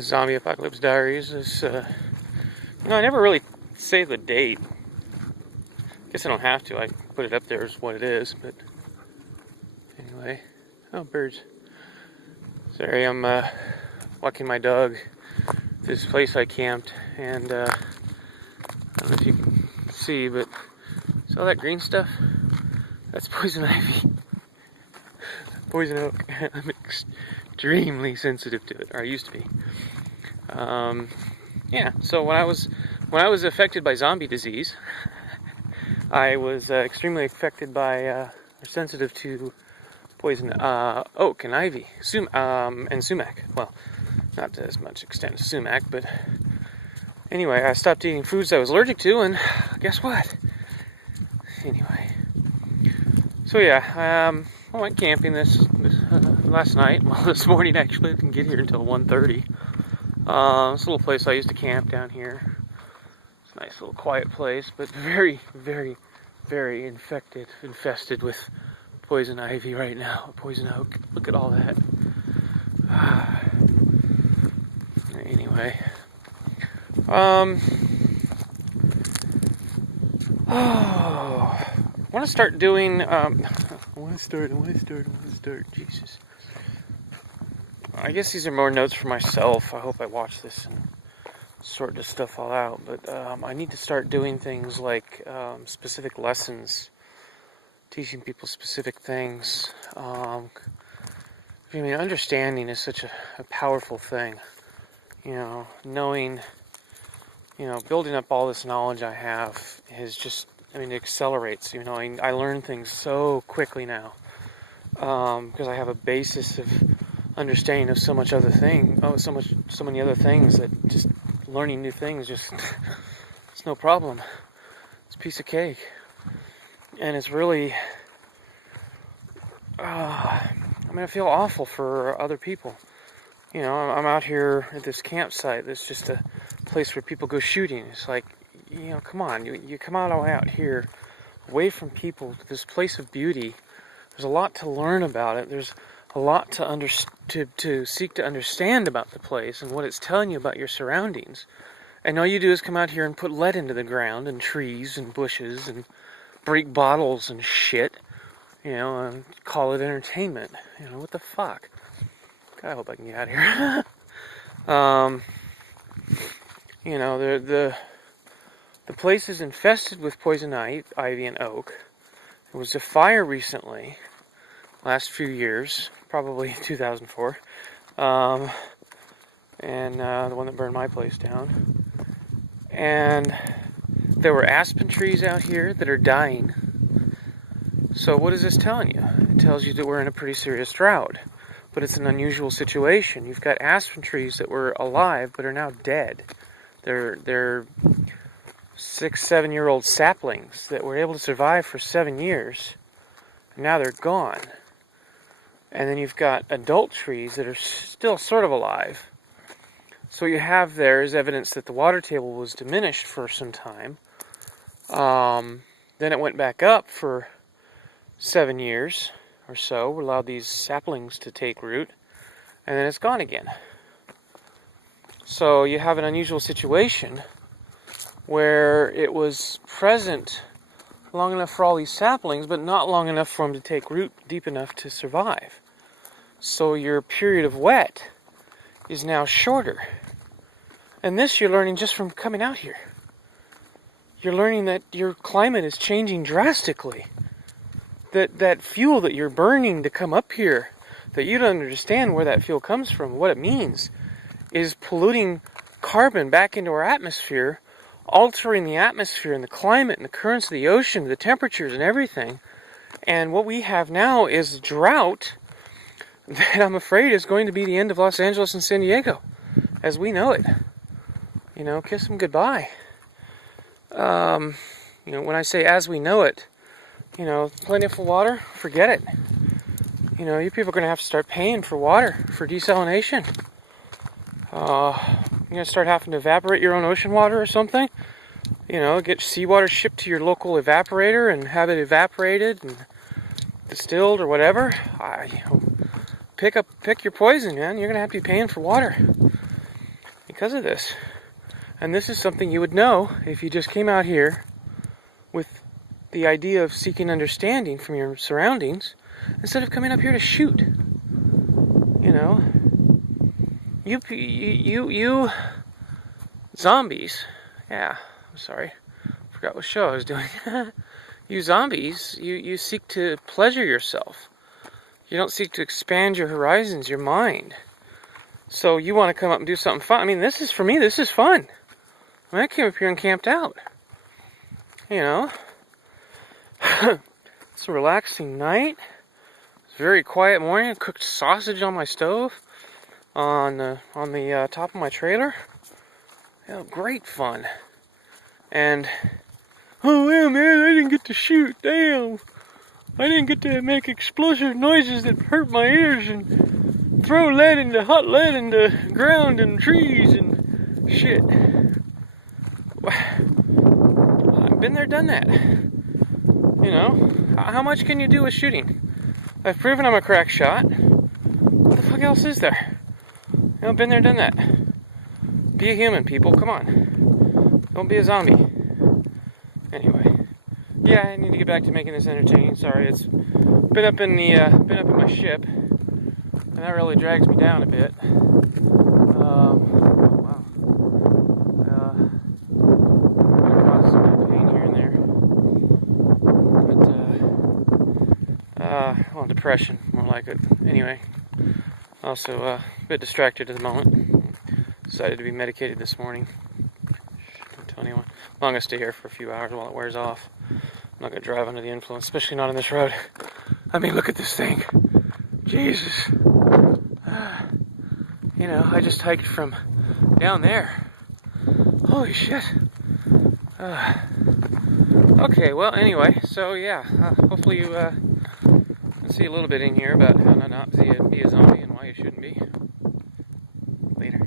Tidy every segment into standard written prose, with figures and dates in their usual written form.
Zombie Apocalypse Diaries. I never really say the date. Guess I don't have to. I put it up there as what it is. But anyway, oh, birds. Sorry, I'm walking my dog to this place I camped, and I don't know if you can see, but see all that green stuff? That's poison ivy. Poison oak. I'm extremely sensitive to it, or I used to be. Yeah, so when I was affected by zombie disease, I was extremely affected by or sensitive to poison oak and ivy, and sumac. Well, not to as much extent as sumac, but anyway, I stopped eating foods I was allergic to, and guess what? Anyway, so yeah, I went camping this last night. Well, this morning actually. I didn't get here until 1:30. This little place I used to camp down here. It's a nice little quiet place, but very, very, very infested with poison ivy right now. Poison oak. Look at all that. Anyway. I want to start doing, I want to start, Jesus. I guess these are more notes for myself. I hope I watch this and sort this stuff all out. But I need to start doing things like specific lessons, teaching people specific things. Understanding is such a powerful thing. Knowing, building up all this knowledge I have is just, it accelerates. I learn things so quickly now because I have a basis of understanding of so many other things that just learning new things it's no problem. It's a piece of cake, and it's really I feel awful for other people. I'm out here at this campsite that's just a place where people go shooting. It's like, come on, you come all the way out here away from people to this place of beauty. There's a lot to learn about it. There's a lot to seek to understand about the place and what it's telling you about your surroundings. And all you do is come out here and put lead into the ground and trees and bushes and break bottles and shit, and call it entertainment. What the fuck? God, I hope I can get out of here. The place is infested with poison ivy and oak. There was a fire recently, last few years, probably 2004, and the one that burned my place down. And there were aspen trees out here that are dying. So what is this telling you? It tells you that we're in a pretty serious drought, but it's an unusual situation. You've got aspen trees that were alive but are now dead. They're 6-7-year-old saplings that were able to survive for 7 years. And now they're gone. And then you've got adult trees that are still sort of alive. So what you have there is evidence that the water table was diminished for some time. Then it went back up for 7 years or so, allowed these saplings to take root, and then it's gone again. So you have an unusual situation where it was present long enough for all these saplings, but not long enough for them to take root deep enough to survive. So your period of wet is now shorter. And this you're learning just from coming out here. You're learning that your climate is changing drastically. That fuel that you're burning to come up here, that you don't understand where that fuel comes from, what it means, is polluting carbon back into our atmosphere, altering the atmosphere and the climate and the currents of the ocean, the temperatures and everything. And what we have now is drought that I'm afraid is going to be the end of Los Angeles and San Diego as we know it. Kiss them goodbye. When I say as we know it, plentiful water, forget it. You people are going to have to start paying for water, for desalination. You're going to start having to evaporate your own ocean water or something. Get seawater shipped to your local evaporator and have it evaporated and distilled or whatever. Pick your poison, man. You're going to have to be paying for water. because of this. And this is something you would know if you just came out here with the idea of seeking understanding from your surroundings instead of coming up here to shoot. You know, you zombies. Yeah, I'm sorry. Forgot what show I was doing. You zombies, you seek to pleasure yourself. You don't seek to expand your horizons, your mind. So you want to come up and do something fun. I mean, this is, for me, this is fun. I mean, I came up here and camped out. You know, it's a relaxing night. It's a very quiet morning. I cooked sausage on my stove on the top of my trailer. You know, great fun. And oh yeah, man, I didn't get to shoot. Damn, I didn't get to make explosive noises that hurt my ears and throw hot lead into ground and trees and shit. I've been there, done that. You know, how much can you do with shooting? I've proven I'm a crack shot. What the fuck else is there? You know, been there, done that. Be a human, people. Come on. Don't be a zombie. Anyway, yeah, I need to get back to making this entertaining. Sorry, it's been up in my ship, and that really drags me down a bit. Wow. Causes some pain here and there. Well, depression, more like it. Anyway, also a bit distracted at the moment. Decided to be medicated this morning. Don't tell anyone. I'm not going to stay here for a few hours while it wears off. I'm not going to drive under the influence, especially not on this road. I mean, look at this thing. Jesus. You know, I just hiked from down there. Holy shit. Okay, well, anyway, so yeah, hopefully you can see a little bit in here about how to not be a zombie and why you shouldn't be. Later.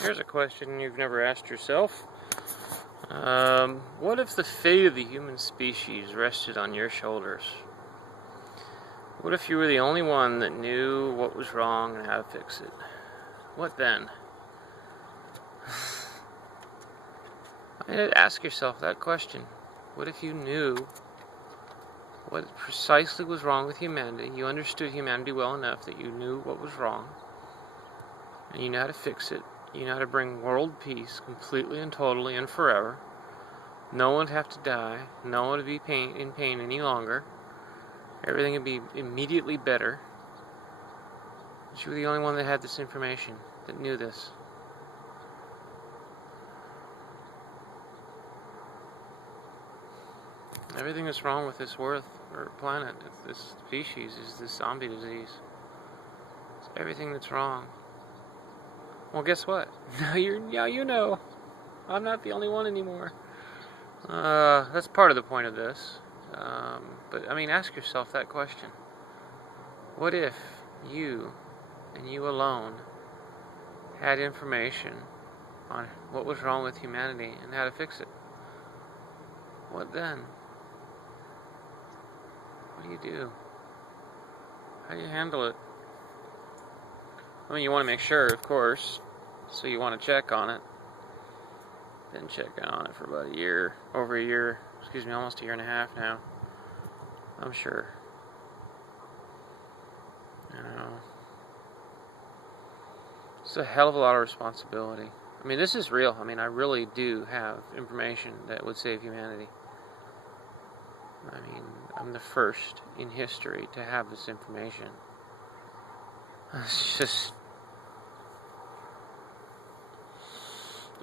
Here's a question you've never asked yourself. What if the fate of the human species rested on your shoulders? What if you were the only one that knew what was wrong and how to fix it? What then? Ask yourself that question. What if you knew what precisely was wrong with humanity? You understood humanity well enough that you knew what was wrong, and you know how to fix it. You know how to bring world peace completely and totally and forever. No one would have to die. No one would be in pain any longer. Everything would be immediately better. But you were the only one that had this information, that knew this. Everything that's wrong with this earth or planet, this species, is this zombie disease. It's everything that's wrong. Well, guess what? Now you know. I'm not the only one anymore. That's part of the point of this. But I mean, ask yourself that question. What if you, and you alone, had information on what was wrong with humanity and how to fix it? What then? What do you do? How do you handle it? I mean, you want to make sure, of course, so you want to check on it. Been checking on it for about almost a year and a half now. I'm sure. You know, it's a hell of a lot of responsibility. I mean, this is real. I mean, I really do have information that would save humanity. I mean, I'm the first in history to have this information. It's just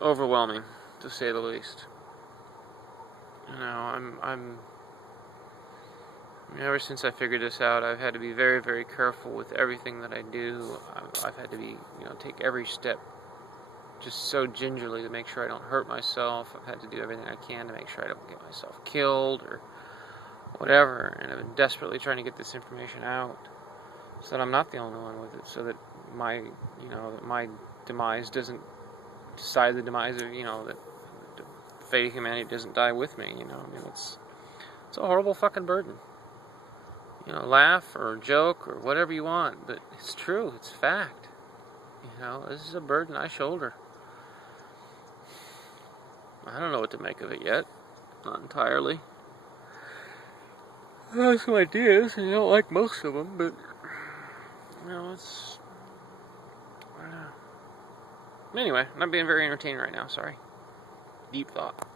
overwhelming, to say the least. You know, ever since I figured this out, I've had to be very, very careful with everything that I do. I've had to be, take every step just so gingerly to make sure I don't hurt myself. I've had to do everything I can to make sure I don't get myself killed or whatever. And I've been desperately trying to get this information out so that I'm not the only one with it, so that my demise doesn't decide the demise of, that the fate of humanity doesn't die with me, I mean, it's a horrible fucking burden. Laugh or joke or whatever you want, but it's true, it's fact. This is a burden I shoulder. I don't know what to make of it yet. Not entirely. I have some ideas, and I don't like most of them, but, you know, it's, I don't know. Anyway, I'm not being very entertaining right now, sorry. Deep thought.